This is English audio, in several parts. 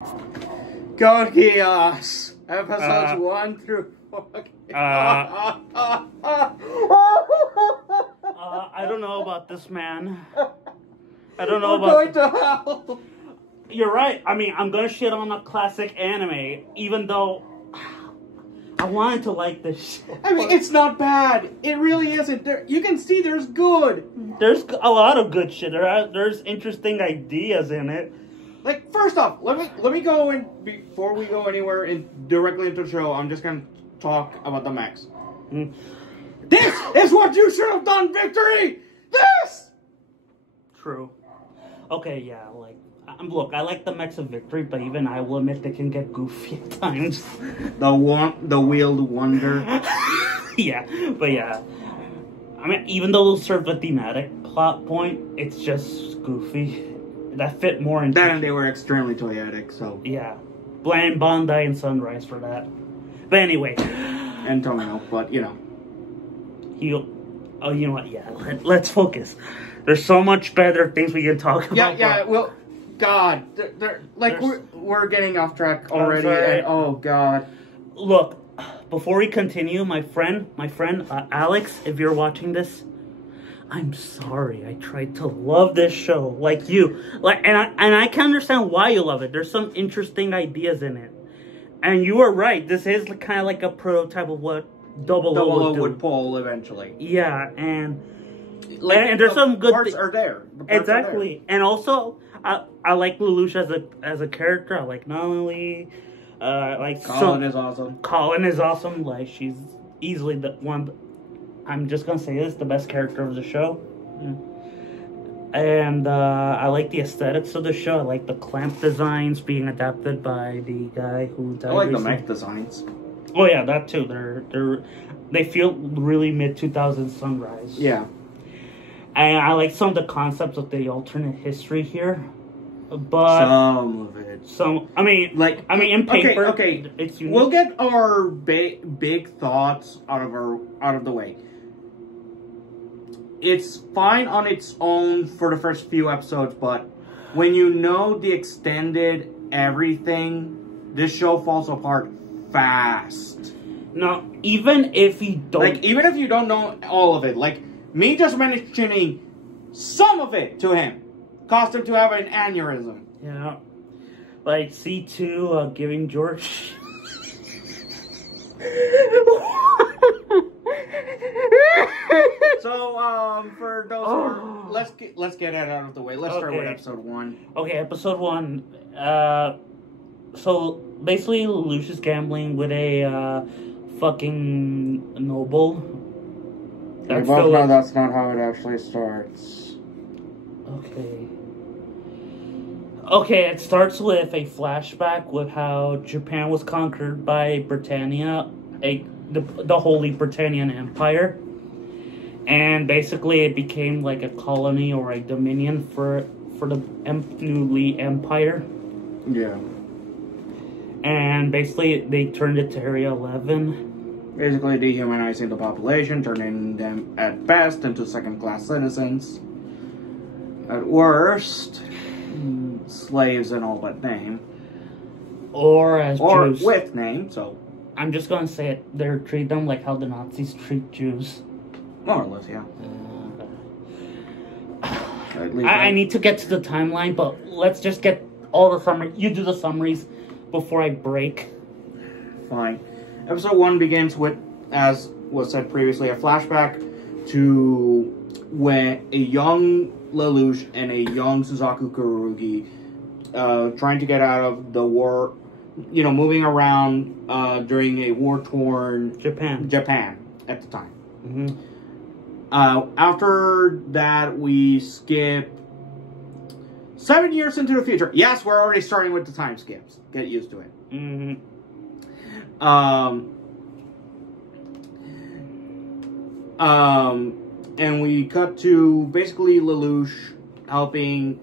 Go Geass! Episodes 1 through 4. I don't know about this, man. I don't know We're about... going to hell! You're right. I mean, I'm gonna shit on a classic anime, even though I wanted to like this show. I mean, it's not bad. It really isn't. You can see there's good. There's a lot of good shit. There's interesting ideas in it. Like, first off, let me go in before we go anywhere directly into the show. I'm just gonna talk about the mechs. This is what you should have done, Victory. This. True. Okay, yeah. Like, look, I like the mechs of Victory, but even I will admit they can get goofy at times. The wheeled wonder. Yeah, but yeah. I mean, even though they'll serve a thematic plot point, it's just goofy. That fit more into... Then they were extremely toyetic, so... Yeah. Blame Bondi and Sunrise for that. But anyway. And Tomino, but, you know. Oh, you know what? Yeah, let's focus. There's so much better things we can talk about. Yeah, well... God. We're getting off track already, and oh, God. Look, before we continue, my friend, Alex, if you're watching this... I'm sorry. I tried to love this show like you. And I can understand why you love it. There's some interesting ideas in it. And you were right. This is kind of like a prototype of what Double O would pull eventually. Yeah, and there's some good parts are there. Exactly. Are there. And also I like Lelouch as a character. I like Nolly. Like Colin is awesome. Colin is awesome. Like, she's easily the one. I'm just gonna say this, the best character of the show. And I like the aesthetics of the show. I like the clamp designs being adapted by the guy who died. I like recently. the mech designs. Oh yeah, that too. They feel really mid-2000s Sunrise. Yeah. And I like some of the concepts of the alternate history here. But some of it. In paper, okay. It's unique. We'll get our big thoughts out of the way. It's fine on its own for the first few episodes, but when you know the extended everything, this show falls apart fast. No, even if you don't know all of it, like me just mentioning some of it to him caused him to have an aneurysm. Yeah. Like C2 giving George... So, for those who let's get it out of the way. Let's start with episode 1. Okay, episode 1. So, basically, Lelouch is gambling with a fucking noble. We both know that's not how it actually starts. Okay, it starts with a flashback with how Japan was conquered by Britannia, the Holy Britannian Empire. And basically it became like a colony or a dominion for the newly empire. Yeah. And basically they turned it to Area 11. Basically dehumanizing the population, turning them at best into second-class citizens. At worst, slaves and all but name. Or Jews. With name, so. I'm just gonna say it. They treat them like how the Nazis treat Jews. More or less, yeah. I need to get to the timeline, but let's just get all the summary. You do the summaries before I break. Fine. Episode 1 begins with, as was said previously, a flashback to when a young Lelouch and a young Suzaku Kurugi trying to get out of the war, moving around during a war-torn Japan at the time. Mm-hmm. After that, we skip 7 years into the future. Yes, we're already starting with the time skips. Get used to it. Mm-hmm. And we cut to basically Lelouch helping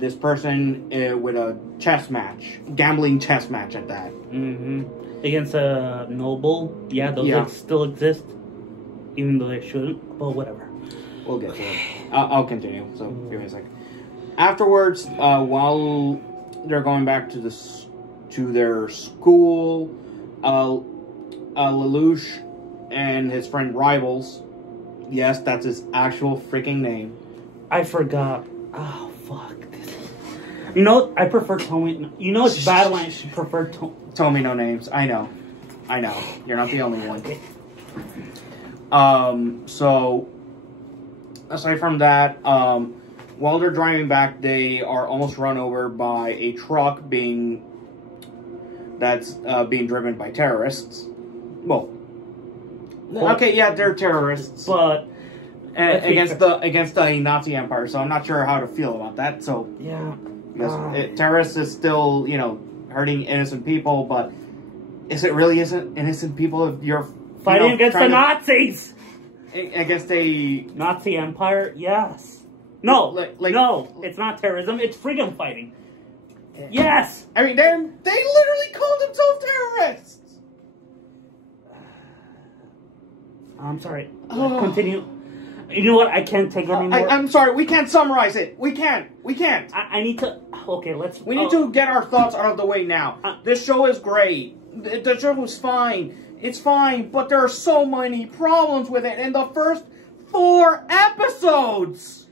this person with a chess match, gambling chess match at that. Mm-hmm. Against a noble. Yeah, those still exist. Even though they shouldn't, but whatever. We'll get to it. I'll continue, so give me a sec. Afterwards, while they're going back to their school. Lelouch and his friend Rivals. Yes, that's his actual freaking name. I forgot. Oh, fuck. You know, I prefer Tommy. You know, it's bad when I prefer Tommy no names. I know. You're not the only one. So, aside from that, while they're driving back, they are almost run over by a truck that's being driven by terrorists. Well, okay, yeah, they're terrorists, but against the Nazi Empire. So I'm not sure how to feel about that. So yeah, because terrorists is still, you know, hurting innocent people, but is it really innocent people if you're fighting against the Nazis? Against a Nazi Empire? Yes. No, like no, it's not terrorism. It's freedom fighting. Yes. I mean, they literally called themselves terrorists. I'm sorry. Continue. You know what? I can't take it anymore. I'm sorry. We can't summarize it. We can't. I need to. Okay, let's. We need to get our thoughts out of the way now. This show is great. The show is fine. It's fine, but there are so many problems with it in the first 4 episodes.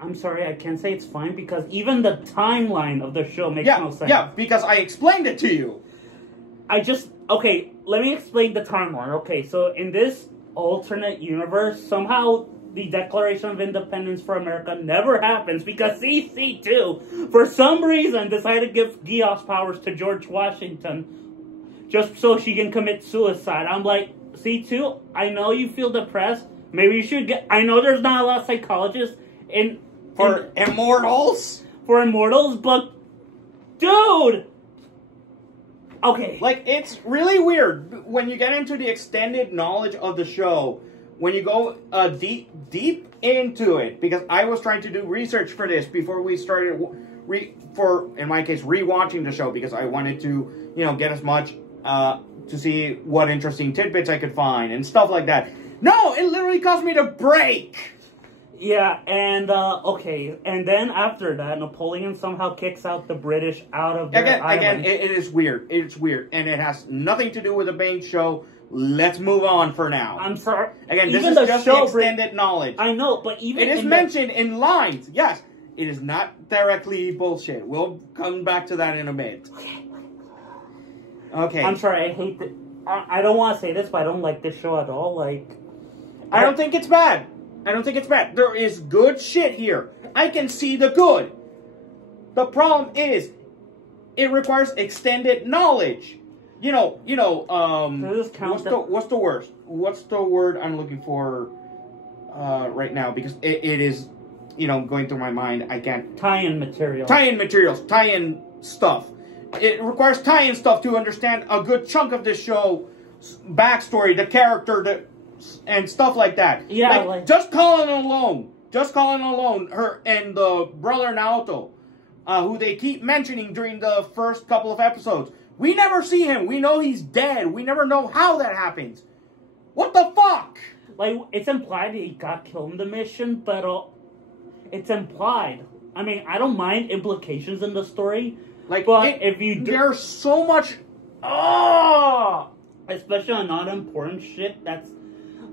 I'm sorry, I can't say it's fine because even the timeline of the show makes no sense. Yeah, because I explained it to you. Okay, let me explain the timeline. Okay, so in this alternate universe, somehow the Declaration of Independence for America never happens because CC2, for some reason, decided to give Geass powers to George Washington just so she can commit suicide. I'm like, C2, I know you feel depressed. Maybe you should get... I know there's not a lot of psychologists For immortals, but... Dude! Okay. Like, it's really weird when you get into the extended knowledge of the show, when you go deep into it, because I was trying to do research for this before we started, in my case, rewatching the show, because I wanted to, you know, get as much, to see what interesting tidbits I could find, and stuff like that. No, it literally caused me to break! Yeah, and, okay, and then after that, Napoleon somehow kicks out the British out of their island. Again, it is weird. It's weird, and it has nothing to do with the main show. Let's move on for now. I'm sorry. Again, this is just the extended knowledge. I know, but even it is mentioned in lines. Yes, it is not directly bullshit. We'll come back to that in a bit. Okay. I'm sorry, I hate it. I don't want to say this, but I don't like this show at all. Like, I don't think it's bad. There is good shit here. I can see the good. The problem is, it requires extended knowledge. What's the word I'm looking for right now? Because it is, going through my mind. I can't. Tie-in materials. Tie-in stuff. It requires tie-in stuff to understand a good chunk of this show, backstory, the character, and stuff like that. Yeah, like just calling alone, her and the brother Naoto, who they keep mentioning during the first couple of episodes. We never see him. We know he's dead. We never know how that happens. What the fuck? Like, it's implied he got killed in the mission, but it's implied. I mean, I don't mind implications in the story, but if you do... There's so much... Especially on non-important shit, that's...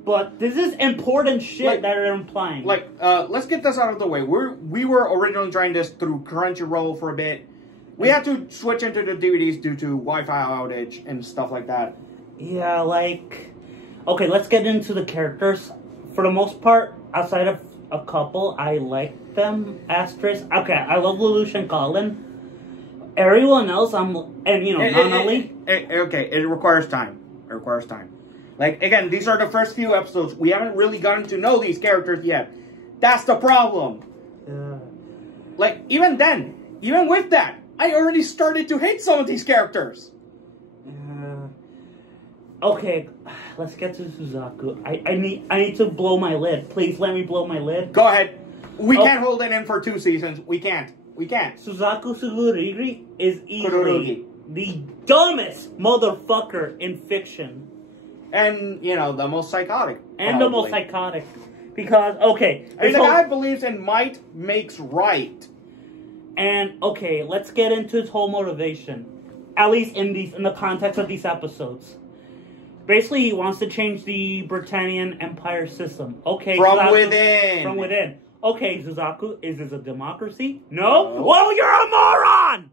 But this is important shit that are implying. Let's get this out of the way. We were originally trying this through Crunchyroll for a bit. We had to switch into the DVDs due to Wi-Fi outage and stuff like that. Yeah, okay, let's get into the characters. For the most part, outside of a couple, I like them. Asterisk. Okay, I love Lelouch and Colin. Everyone else, Nonali. Okay, it requires time. Again, these are the first few episodes. We haven't really gotten to know these characters yet. That's the problem. Even then, even with that, I already started to hate some of these characters. Okay, let's get to Suzaku. I need to blow my lid. Please let me blow my lid. Go ahead. We can't hold it in for 2 seasons. We can't. Suzaku Sugurigi is easily the dumbest motherfucker in fiction. And, the most psychotic. And the most psychotic. Because, okay. The guy believes in might makes right. And okay, let's get into his whole motivation. At least in the context of these episodes. Basically, he wants to change the Britannian Empire system. Okay, From Suzaku, within. From within. Okay, Suzaku, is this a democracy? No? Well, you're a moron!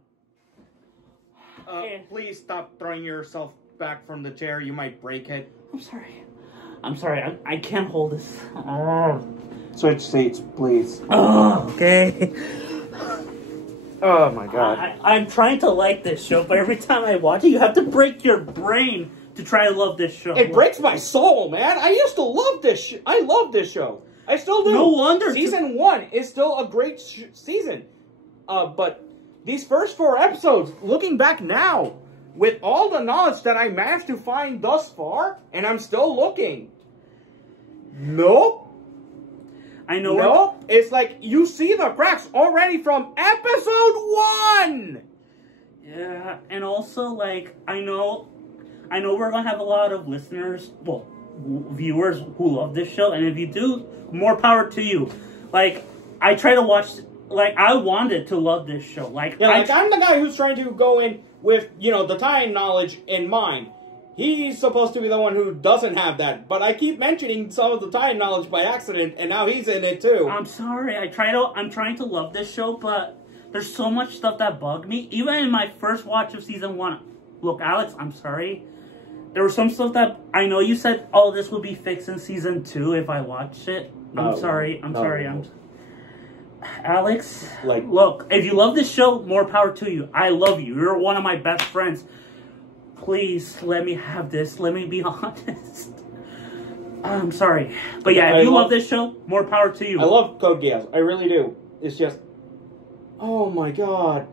Please stop throwing yourself back from the chair. You might break it. I'm sorry. I can't hold this. Oh. Switch seats, please. Oh, okay. Oh my god. I'm trying to like this show, but every time I watch it, you have to break your brain to try to love this show. It breaks my soul, man. I used to love this I love this show. I still do. No wonder. Season 1 is still a great season. But these first 4 episodes, looking back now, with all the knowledge that I managed to find thus far, and I'm still looking. Nope. I know. Nope. It's like you see the cracks already from episode 1. Yeah, and also, like, I know we're gonna have a lot of listeners, well, viewers who love this show, and if you do, more power to you. Like, I try to watch, like, I wanted to love this show. Like, yeah, like, I'm the guy who's trying to go in with, the time knowledge in mind. He's supposed to be the one who doesn't have that, but I keep mentioning some of the time knowledge by accident, and now he's in it too. I'm sorry, I'm trying to love this show, but there's so much stuff that bugged me. Even in my first watch of season 1, look, Alex, I'm sorry. There was some stuff that, I know you said, oh, this will be fixed in season 2 if I watched it. I'm sorry. Alex, like, look, if you love this show, more power to you. I love you. You're one of my best friends. Please, let me have this. Let me be honest. I'm sorry. But yeah, if you love this show, more power to you. I love Code Geass. I really do. It's just, oh my god.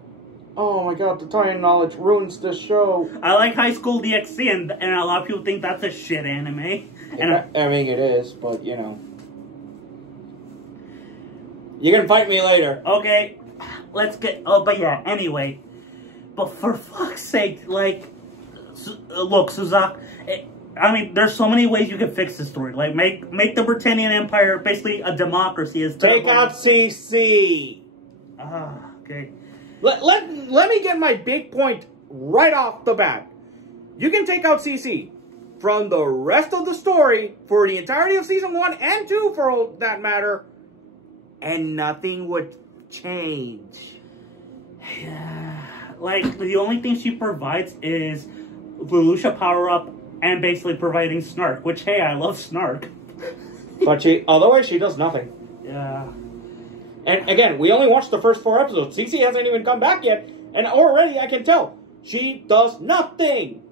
Oh my god, the time knowledge ruins this show. I like High School DxD, and a lot of people think that's a shit anime. And I mean, it is, but, You can fight me later. Okay, let's get... Oh, but yeah, anyway. But for fuck's sake, like... Look, Suzaku... I mean, there's so many ways you can fix this story. Like, make the Britannian Empire basically a democracy. Take out CC! Okay. Let me get my big point right off the bat. You can take out CC from the rest of the story for the entirety of season 1 and 2 for all that matter, and nothing would change. Yeah. Like, the only thing she provides is Lelouch power-up and basically providing Snark, which, hey, I love Snark. But otherwise, she does nothing. Yeah. And again, we only watched the first 4 episodes. CC hasn't even come back yet, and already I can tell she does nothing.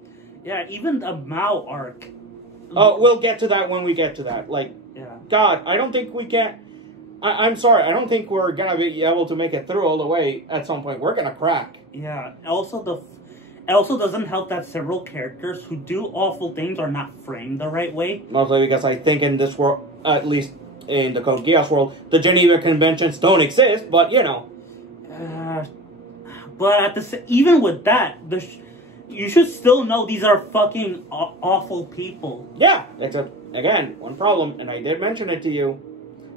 Yeah, even the Mao arc. Oh, we'll get to that when we get to that. Like, yeah. God, I don't think we can... I'm sorry, I don't think we're gonna be able to make it through all the way at some point. We're gonna crack. Yeah, also it also doesn't help that several characters who do awful things are not framed the right way. Mostly because I think in this world, at least in the Code Geass world, the Geneva Conventions don't exist, but but even with that, you should still know these are fucking awful people. Yeah, except, again, one problem, and I did mention it to you.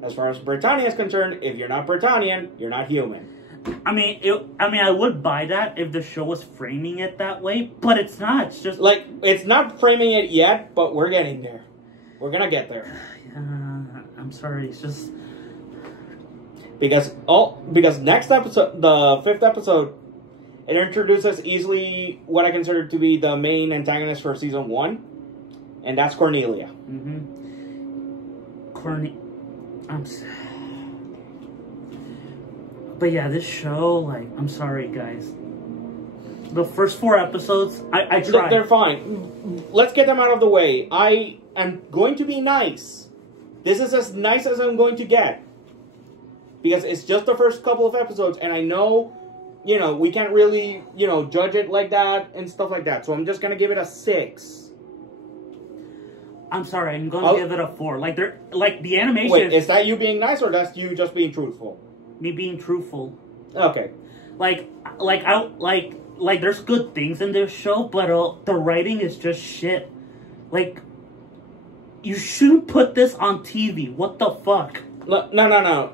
As far as Britannia is concerned, if you're not Britannian, you're not human. I mean, I would buy that if the show was framing it that way, but it's not. It's just like, it's not framing it yet, but we're getting there. We're gonna get there. I'm sorry. It's just because next episode, the 5th episode, it introduces easily what I consider to be the main antagonist for season 1, and that's Cornelia. But yeah, this show, like, I'm sorry, guys. The first 4 episodes, I tried. They're fine. Let's get them out of the way. I am going to be nice. This is as nice as I'm going to get. Because it's just the first couple of episodes, and I know, we can't really, judge it like that and stuff like that. So I'm just going to give it a 6. I'm sorry, I'm going to give it a 4. Like, the animation... Wait, is that you being nice, or that's you just being truthful? Me being truthful. Okay. Like, there's good things in this show, but the writing is just shit. Like, you shouldn't put this on TV. What the fuck? No.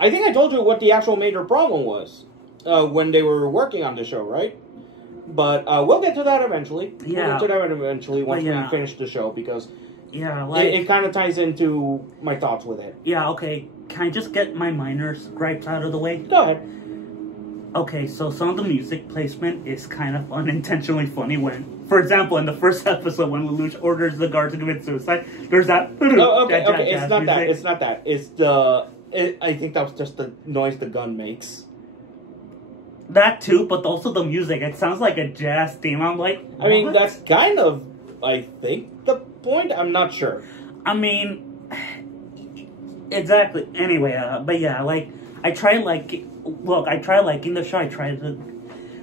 I think I told you what the actual major problem was when they were working on the show, right? But we'll get to that eventually. Yeah. We'll get to that eventually once yeah. we finish the show, because yeah, like it kind of ties into my thoughts with it. Yeah, okay. Can I just get my minor gripes out of the way? Go ahead. Okay, so some of the music placement is kind of unintentionally funny when, for example, in the first episode when Lelouch orders the guard to commit suicide, there's that... Oh, okay, that okay, it's not music. that, it's not that. It's the... I think that was just the noise the gun makes. That too, but also the music. It sounds like a jazz theme. I'm like, what? I mean, that's kind of, I think, the point. I'm not sure. I mean... Exactly. Anyway, but yeah, like, I try liking the show, I tried to...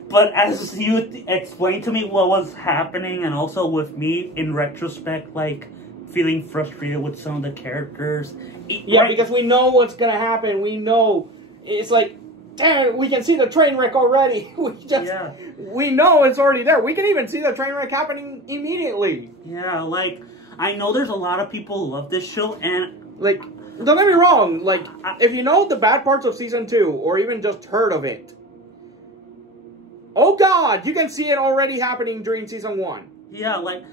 But as you explained to me what was happening, and also with me, in retrospect, like, feeling frustrated with some of the characters... Yeah, because we know what's gonna happen, we know... It's like, damn, we can see the train wreck already. We know it's already there. We can even see the train wreck happening immediately. Yeah, like, I know there's a lot of people who love this show, and... Like... Don't get me wrong, like, if you know the bad parts of Season 2, or even just heard of it, oh god, you can see it already happening during Season 1. Yeah, like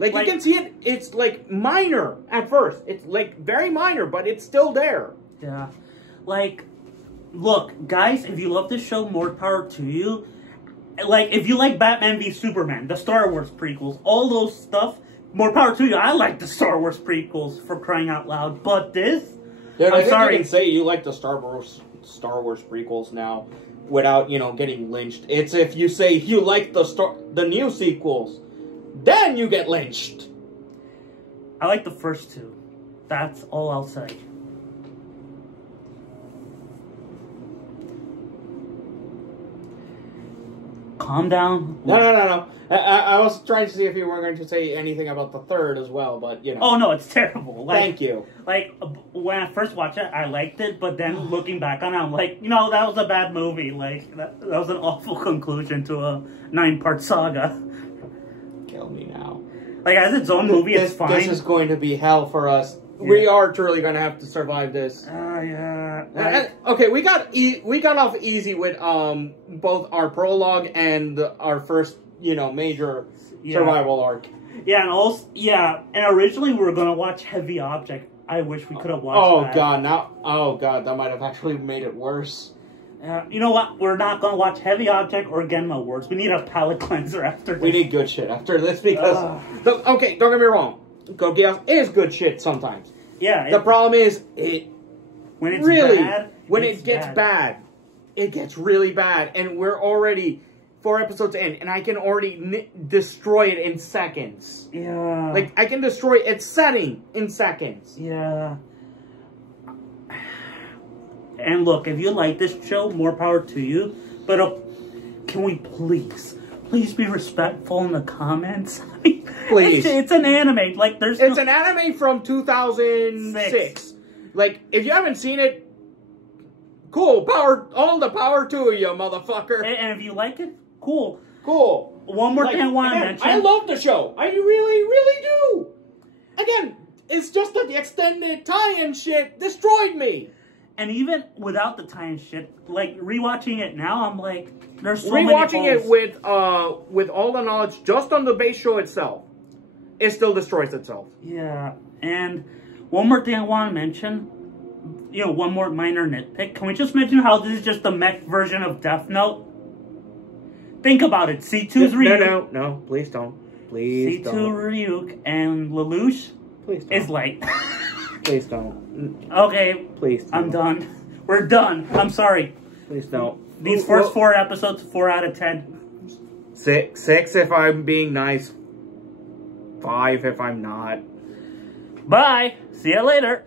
you can see it, it's, like, minor at first. It's, like, very minor, but it's still there. Yeah. Like, look, guys, if you love this show, more power to you. Like, if you like Batman v Superman, the Star Wars prequels, all those stuff... More power to you. I like the Star Wars prequels, for crying out loud. But this, dude, I'm sorry. You can say you like the Star Wars prequels now, without getting lynched. It's if you say you like the new sequels, then you get lynched. I like the first two. That's all I'll say. Calm down. No. I was trying to see if you were going to say anything about the third as well, but, Oh, no, it's terrible. Like, thank you. Like, when I first watched it, I liked it, but then looking back on it, I'm like, that was a bad movie. Like, that was an awful conclusion to a 9-part saga. Kill me now. Like, as its own movie, it's fine. This is going to be hell for us. Yeah. We are truly going to have to survive this. Yeah. Okay, we got off easy with both our prologue and our first major survival arc. Yeah, and also and originally we were gonna watch Heavy Object. I wish we could have watched that. Oh god, that might have actually made it worse. You know what? We're not gonna watch Heavy Object or Genma Wars. We need a palate cleanser after this. We need good shit after this because okay, don't get me wrong. Geass is good shit sometimes. Yeah. The problem is when it's bad, when it gets bad, it gets really bad, and we're already 4 episodes in, and I can already destroy it in seconds. Yeah. Like, I can destroy its setting in seconds. Yeah. And look, if you like this show, more power to you. But can we please be respectful in the comments? I mean, please. It's an anime. Like, it's an anime from 2006. Like, if you haven't seen it, cool. All the power to you, motherfucker. And if you like it, cool. One more thing I want to mention. I love the show. I really, really do. Again, it's just that the extended tie-in shit destroyed me. And even without the tie-in shit, like, rewatching it now, I'm like, there's so many Rewatching it with all the knowledge just on the base show itself, it still destroys itself. Yeah. And one more thing I want to mention, one more minor nitpick. Can we just mention how this is just the mech version of Death Note? Think about it. C2's Ryuk. No, please don't. Please don't. C2 Ryuk and Lelouch is like... Please don't. Okay. Please don't. I'm done. We're done. I'm sorry. Please don't. These first 4 episodes, 4 out of 10. 6 if I'm being nice. 5 if I'm not. Bye. See you later.